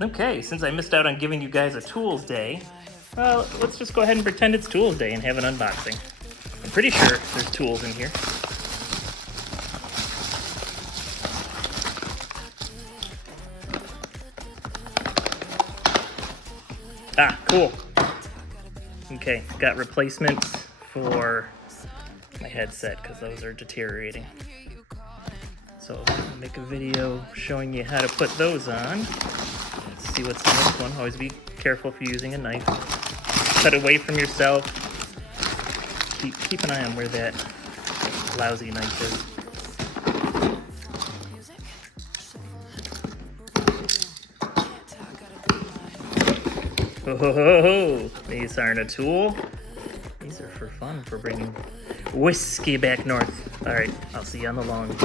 Okay, since I missed out on giving you guys a tools day, well, let's just go ahead and pretend it's tools day and have an unboxing. I'm pretty sure there's tools in here. Ah, cool. Okay, got replacements for my headset because those are deteriorating. So I'll make a video showing you how to put those on. Let's see what's in this one. Always be careful if you're using a knife. Cut away from yourself. Keep an eye on where that lousy knife is. Oh, these aren't a tool. These are for fun, for bringing whiskey back north. All right, I'll see you on the lawn.